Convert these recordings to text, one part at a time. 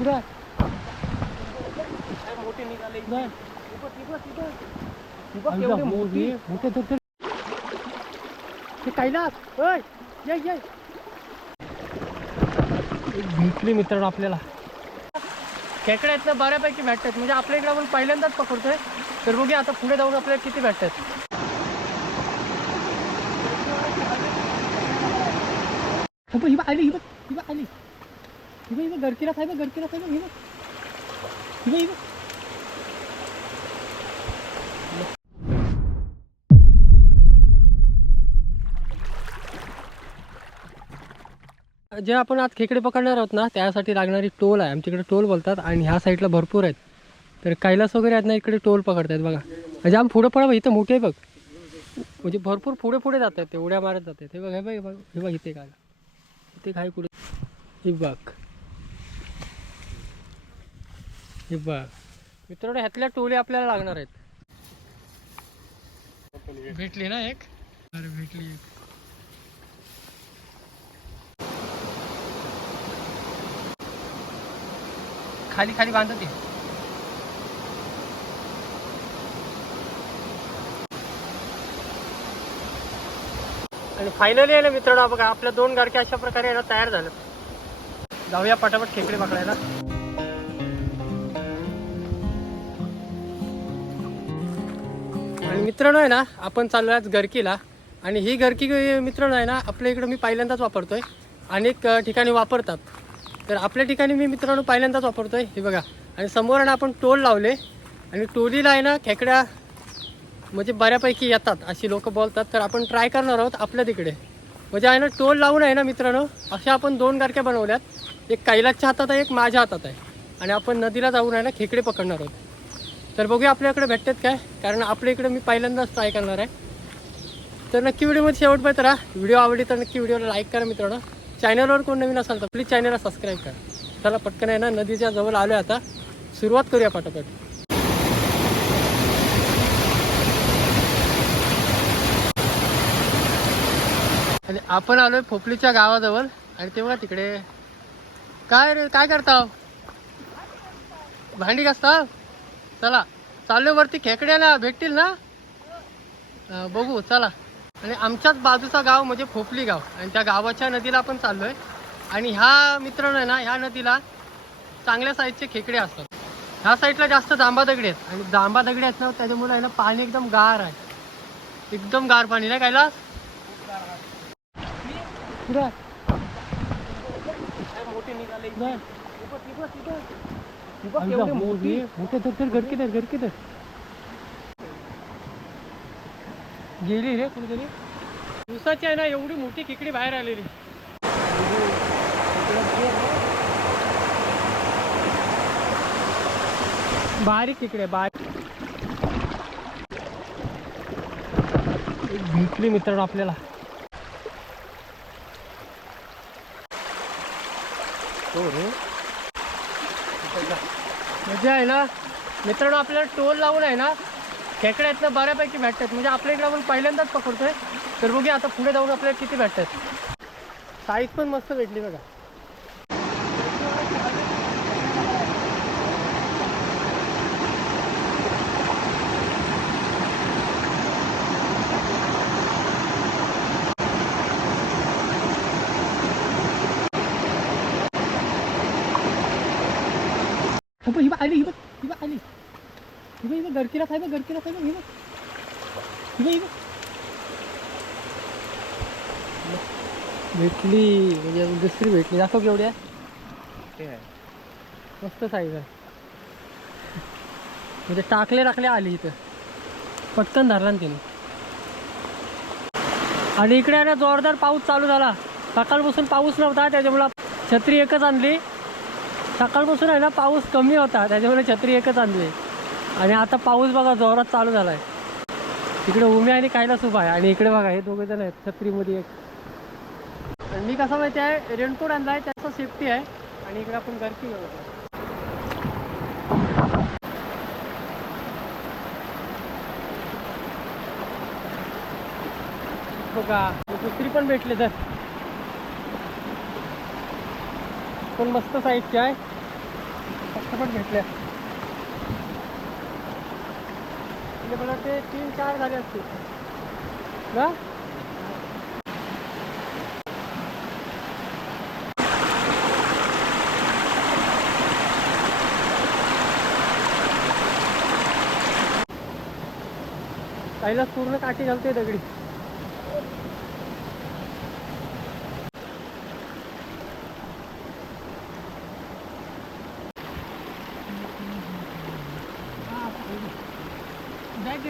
पुढं. मोठे निघाले. मोठे ते कैलास ओय ये ये. एक भेटली मित्रांनो आपल्याला. खेकड्या आहेत ना बऱ्यापैकी भेटतात. म्हणजे आपल्या इकडे आपण पहिल्यांदाच पकडतोय. तर बघूया आता पुढे जाऊन आपल्याला किती भेटतात. हो बघ, ही आली. ही बघ गडकिरा बघ बघ साहेब साहेब बघ ही बघ बघ जे आपण आज खेकडे पकडणार आहोत ना त्यासाठी लागणारी टोल आहे. आमच्याकडे टोल बोलतात आणि ह्या साईडला भरपूर आहेत. तर कैलास वगैरे आहेत ना इकडे टोल पकडतात बघा. म्हणजे आम पुढे पडा इथं मोठे आहे बघ. म्हणजे भरपूर पुढे पुढे जात आहेत ते उड्या मारत जातात. हे बघ हे बघ हे बघ हे बघ इथे काय? इथे काय कुठे? हे बघ. हे बघ. मित्रांनो ह्यातल्या टोले आपल्याला लागणार आहेत. भेटली ना एक? अरे भेटली. एक खाली खाली बांधत आणि फायनली आहे ना मित्रांनो बघा आपल्या दोन गाडक्या अशा प्रकारे ना तयार झाल्यात. जाऊया पटापट खेकडे पकडायला. आणि मित्रांनो आहे ना आपण चाललो आज गरकीला. आणि ही गरकी मित्रांनो आहे ना आपल्या इकडं मी पहिल्यांदाच वापरतोय. अनेक ठिकाणी वापरतात. तर आपल्या ठिकाणी मी मित्रांनो पहिल्यांदाच वापरतोय हे बघा. आणि समोर आहे ना आपण टोल लावले. आणि टोलीला आहे ना खेकड्या म्हणजे बऱ्यापैकी येतात अशी लोक बोलतात. तर आपण ट्राय करणार आहोत आपल्या तिकडे. म्हणजे आहे ना टोल लावून आहे ना मित्रांनो अशा आपण दोन गारक्या बनवल्यात. एक कैलासच्या हातात आहे एक माझ्या हातात आहे. आणि आपण नदीला जाऊन आहे ना खेकडे पकडणार आहोत. तर बघूया आपल्याकडे भेटतात काय? कारण आपल्या इकडे मी पहिल्यांदाच ट्राय करणार आहे. तर नक्की व्हिडिओमध्ये शेवटपर्यंत राहा. व्हिडिओ आवडली तर नक्की व्हिडिओला लाईक करा मित्रांनो. चॅनलवर कोण नवीन असाल तर प्लीज चॅनलला सबस्क्राईब करा. चला पटकन आहे ना नदीच्या जवळ आलो आता. सुरुवात करूया पटापट. आणि आपण आलोय फोपलीच्या गावाजवळ. आणि तेव्हा तिकडे. काय रे काय करता भांडी कसता चला. चाललोय वरती खेकड्याला भेटतील ना? बघू चला. आणि आमच्याच बाजूचा गाव म्हणजे खोपली गाव. आणि त्या गावाच्या नदीला आपण चाललोय. आणि ह्या मित्रांनो आहे ना ह्या नदीला चांगल्या साईजचे खेकडे असतात. ह्या साईडला जास्त जांबा दगडी आहेत. आणि जांबा दगडी आहेत ना त्याच्यामुळे आहे ना पाणी एकदम गार आहे. एकदम गार पाणी नाही कायला मोठे निघाले मोठे धर धर घरकी धर घरकी धर गेली रे कुठेतरी. दिवसाची आहे ना एवढी मोठी खेकडी बाहेर आलेली. बारीक खेकडे बारीक. भेटली मित्रांनो आपल्याला. हो रे. म्हणजे आहे ना मित्रांनो आपल्याला टोल लावून आहे ना खेकड्यातनं बऱ्यापैकी भेटतात. म्हणजे आपल्या इकडे आपण पहिल्यांदाच पकडतोय. तर बघूया आता पुढे जाऊन आपल्याला किती भेटतात. साईज पण मस्त भेटली बघा. हो बघ, ही बघ आली ही बघ ही बघ आली. ही बघ ही बघ साहेब ही बघ ही बघ ही बघ भेटली म्हणजे दुसरी भेटली. दाखव केवढी आहे. मस्त साईज आहे. म्हणजे टाकले टाकले आली इथं. पटकन धरला ना तिने. आणि इकडे ना जोरदार पाऊस चालू झाला. सकाळपासून पाऊस नव्हता त्याच्यामुळे छत्री एकच आणली. सकाळपासून आहे ना पाऊस कमी होता त्याच्यामुळे छत्री एकच आणली. आणि आता पाऊस बघा जोरात चालू झाला आहे तिकडे उमे आणि कायला उभा आहे. आणि इकडे बघा हे दोघे जण आहेत छत्रीमध्ये एक. आणि मी कसं माहिती आहे रेनकोट आणला आहे त्याचा सेफ्टी आहे. आणि इकडे आपण गरकी बघतो बघा दुसरी पण भेटले तर. पण मस्त साईजची आहे. पण भेटल्या. म्हणजे मला ते तीन चार झाले असतील. ना? पहिला पूर्ण काठी घालते दगडी.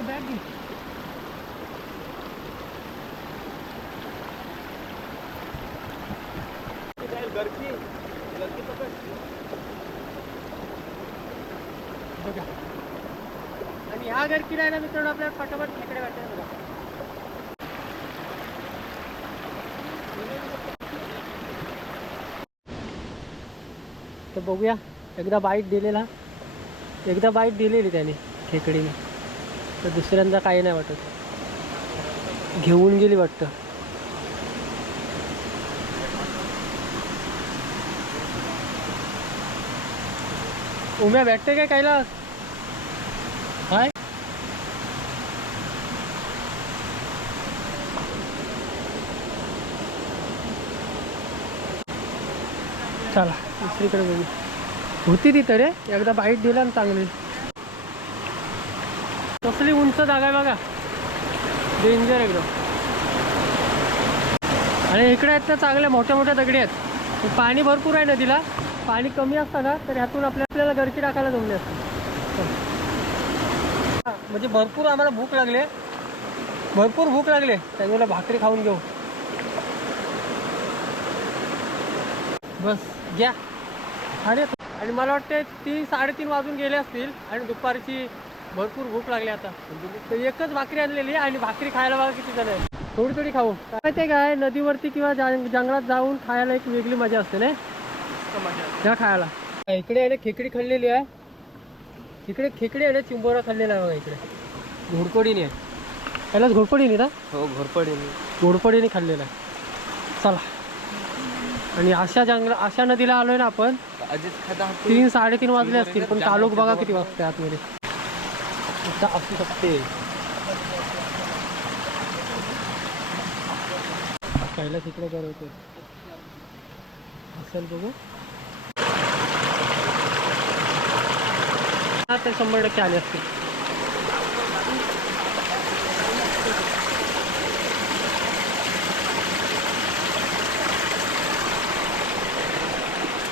बॅग बॅग घे बघा आणि ह्या घरकी नाही ना मित्रांनो आपल्याला फटाफट खेकडे वाटेल बघा. तर बघूया एकदा बाईट दिलेला एकदा बाईट दिलेली त्याने खेकडीने. तर दुसऱ्यांदा काही नाही वाटत. घेऊन गेली वाटतं. उम्या भेटते काय कैलास हाय चला दुसरीकडे बघू. होती ती तरी एकदा बाईट दिला ना चांगली. कसली उंच जागा आहे बघा. डेंजर एकदम. आणि इकडे आहेत तर चांगल्या मोठ्या मोठ्या दगडी आहेत. पाणी भरपूर आहे नदीला. पाणी कमी असतं ना तर ह्यातून आपल्या आपल्याला गरकी टाकायला जमले असते. म्हणजे भरपूर आम्हाला भूक लागले. भरपूर भूक लागले. त्यावेळेला भाकरी खाऊन घेऊ. बस घ्या. अरे आणि मला वाटते ती साडेतीन वाजून गेले असतील आणि दुपारची भरपूर भूक लागली आता. तर एकच भाकरी आणलेली आणि भाकरी खायला बघा किती जण आहे थोडी थोडी खाऊ. काय ते काय नदीवरती किंवा जंग- जंगलात जाऊन खायला एक वेगळी मजा असते ना त्या खायला. इकडे आहे खेकडी खाल्लेली आहे. इकडे खेकडी आहे चिंबोरा खाल्लेला आहे बघा इकडे. घोडपडीने आहे. पहिलाच घोडपडीने ना? हो घोरपडी घोडपडीने खाल्लेला आहे. चला. आणि अशा जंगला अशा नदीला आलोय ना आपण. तीन साडेतीन वाजले असतील पण कालोख बघा किती वाजते आतमध्ये. सुद्धा असू शकते पहिला तिकडे करवते असेल बघू हा तर शंभर टक्के आले असतील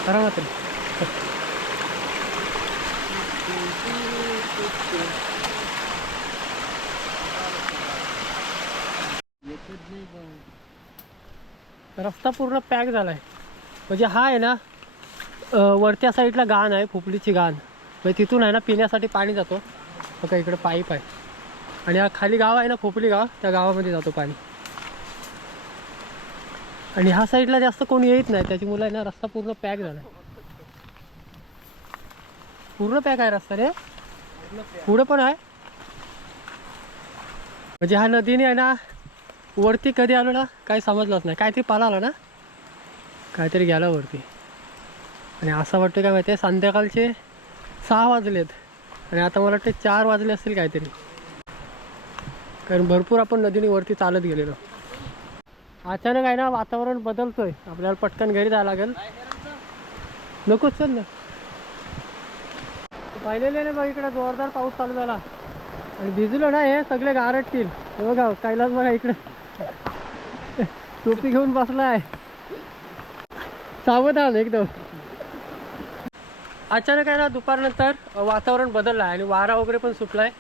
करा रस्ता पूर्ण पॅक झाला आहे म्हणजे हा आहे ना वरच्या साईडला गाण आहे फुपलीची घाण. म्हणजे तिथून आहे ना पिण्यासाठी पाणी जातो. बघा इकडे पाईप आहे. आणि हा खाली गाव आहे ना खोपली गाव त्या गावामध्ये जातो पाणी. आणि ह्या साईडला जास्त कोणी येत नाही त्याची मुलं आहे ना रस्ता पूर्ण पॅक झाला पूर्ण पॅक आहे रस्ता रे? पुढं पण आहे. म्हणजे हा नदीने आहे ना वरती कधी आलो ना काही समजलंच नाही. काहीतरी पाला आला ना काहीतरी गेला वरती. आणि असं वाटतं काय माहिती आहे संध्याकाळचे सहा वाजलेत. आणि आता मला वाटतं चार वाजले असतील काहीतरी. कारण भरपूर आपण नदीने वरती चालत गेलेलो. अचानक आहे ना वातावरण बदलतोय. आपल्याला पटकन घरी जायला लागेल. नकोच चल ना पाहिलेले ना बघ इकडे जोरदार पाऊस चालू झाला. आणि भिजलो ना हे सगळे गारटतील. हे बघा कैलास बघा इकडे. टोपी घेऊन बसलाय. सावधान एकदम. अचानक आहे ना दुपारनंतर वातावरण बदललं आहे आणि वारा वगैरे पण सुटलाय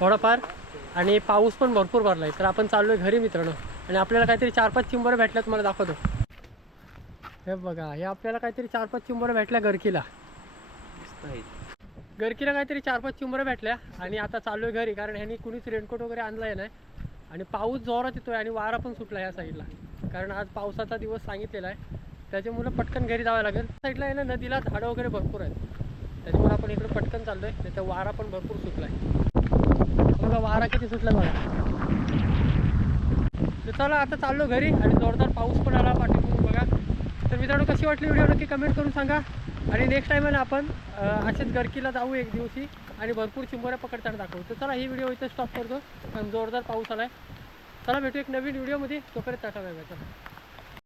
थोडाफार आणि पाऊस पण भरपूर भरलाय. तर आपण चाललोय घरी मित्रांनो. आणि आपल्याला काहीतरी चार पाच चिंबर भेटल्या मला दाखवतो. हे बघा हे आपल्याला काहीतरी चार पाच चिंबर भेटल्या गरकीला गरकीला काहीतरी चार पाच चिंबर भेटल्या आणि आता चालू आहे घरी कारण ह्यांनी कुणीच रेनकोट वगैरे आणलाय नाही. आणि पाऊस जोरात येतोय आणि वारा पण सुटला या साईडला कारण आज पावसाचा दिवस सांगितलेला आहे. त्याच्यामुळं पटकन घरी जावं लागेल. साईडला आहे ना नदीला झाडं वगैरे भरपूर आहेत. त्याच्यामुळे आपण इकडे पटकन चाललोय. त्याचा वारा पण भरपूर सुटलाय. बघा वारा किती सुटला बघा. तर चला आता चाललो घरी आणि जोरदार पाऊस पण आला पाठीमागून बघा. तर मित्रांनो कशी वाटली व्हिडिओ? नक्की कमेंट करून सांगा. आणि नेक्स्ट टाइम ना आपण असेच गडकीला जाऊ एक दिवशी आणि भरपूर चिंबोऱ्या पकडताना दाखवू. तर चला ही व्हिडिओ इथे स्टॉप करतो. कारण जोरदार पाऊस आला आहे चला भेटू एक नवीन व्हिडिओमध्ये तोपर्यंत टाटा चला.